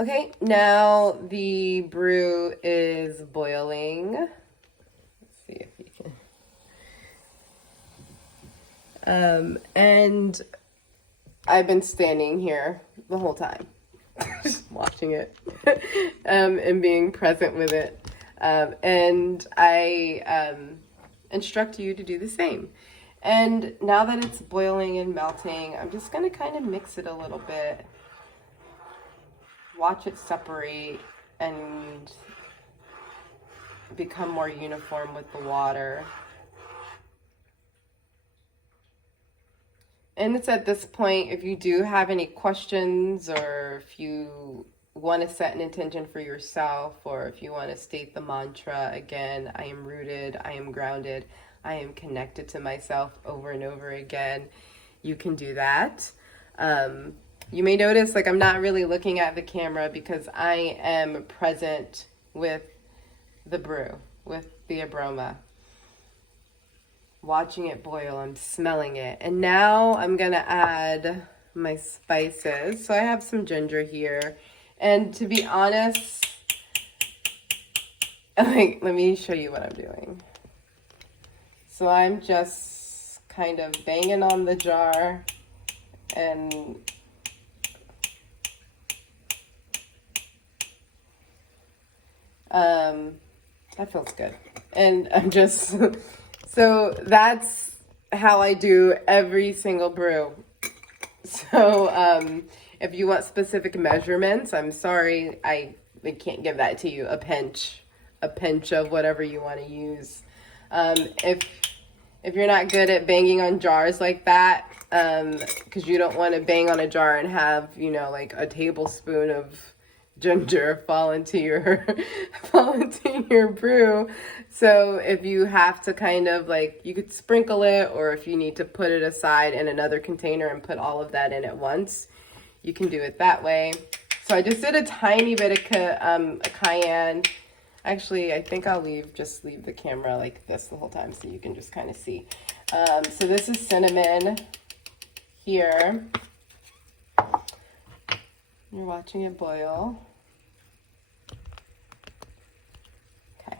Okay, now the brew is boiling. Let's see if you can. And I've been standing here the whole time, just watching it, and being present with it. And I instruct you to do the same. And now that it's boiling and melting, I'm just gonna kind of mix it a little bit. Watch it separate and become more uniform with the water. And it's at this point, if you do have any questions, or if you want to set an intention for yourself, or if you want to state the mantra again, I am rooted, I am grounded, I am connected to myself over and over again, you can do that. You may notice like I'm not really looking at the camera because I am present with the brew, with the aroma. Watching it boil, I'm smelling it. And now I'm gonna add my spices. So I have some ginger here. And to be honest, like, let me show you what I'm doing. So I'm just kind of banging on the jar and that feels good. And I'm just, so that's how I do every single brew. So if you want specific measurements, I'm sorry, I can't give that to you. A pinch of whatever you want to use. If you're not good at banging on jars like that, because you don't want to bang on a jar and have, like a tablespoon of ginger fall into your brew. So if you have to kind of like, you could sprinkle it, or if you need to put it aside in another container and put all of that in at once, you can do it that way. So I just did a tiny bit of cayenne. Actually, I think I'll just leave the camera like this the whole time so you can just kind of see. So this is cinnamon here. You're watching it boil. Okay.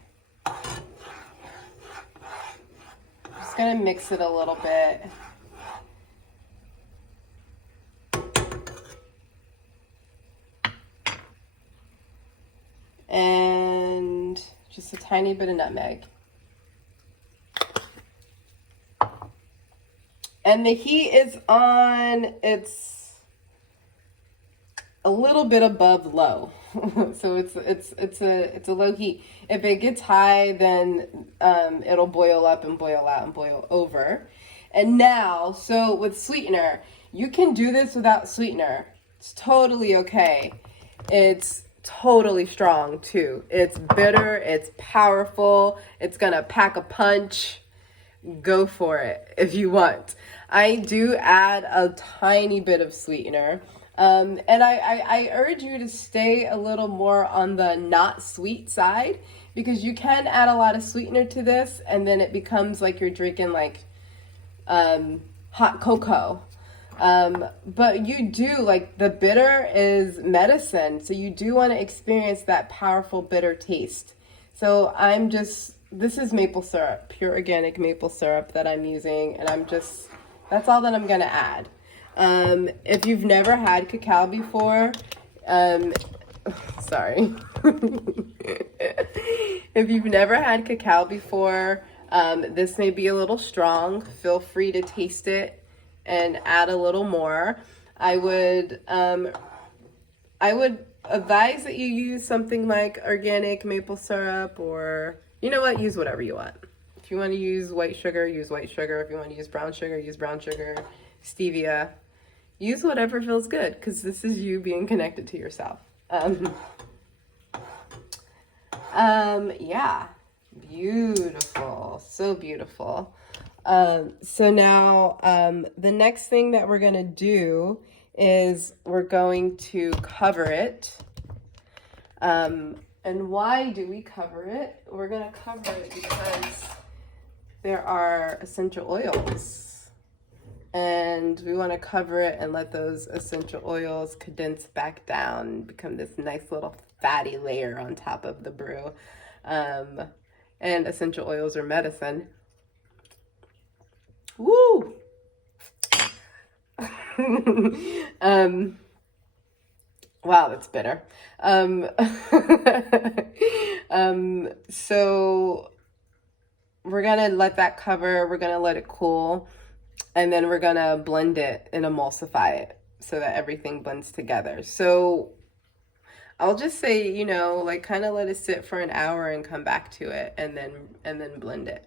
Just gonna mix it a little bit. And just a tiny bit of nutmeg. And the heat is on, it's a little bit above low. So it's a low heat. If it gets high, then it'll boil up and boil out and boil over. And now, so with sweetener, you can do this without sweetener. It's totally okay. It's totally strong too. It's bitter, it's powerful, it's gonna pack a punch. Go for it if you want. I do add a tiny bit of sweetener. And I urge you to stay a little more on the not sweet side, because you can add a lot of sweetener to this and then it becomes like you're drinking like hot cocoa. But you do, like, the bitter is medicine. So you do want to experience that powerful bitter taste. So this is maple syrup, pure organic maple syrup that I'm using. And that's all that I'm going to add. If you've never had cacao before, sorry. If you've never had cacao before, this may be a little strong. Feel free to taste it and add a little more. I would advise that you use something like organic maple syrup, or you know what, use whatever you want. If you want to use white sugar, use white sugar. If you want to use brown sugar, stevia. Use whatever feels good, because this is you being connected to yourself. Yeah, beautiful, so beautiful. So now the next thing that we're going to do is we're going to cover it. And why do we cover it? We're going to cover it because there are essential oils And we want to cover it and let those essential oils condense back down and become this nice little fatty layer on top of the brew. Um, and essential oils are medicine. Woo! Wow, that's bitter. So we're gonna let that cover, we're gonna let it cool, and then we're gonna blend it and emulsify it so that everything blends together. So I'll just say, like kind of let it sit for an hour and come back to it and then blend it.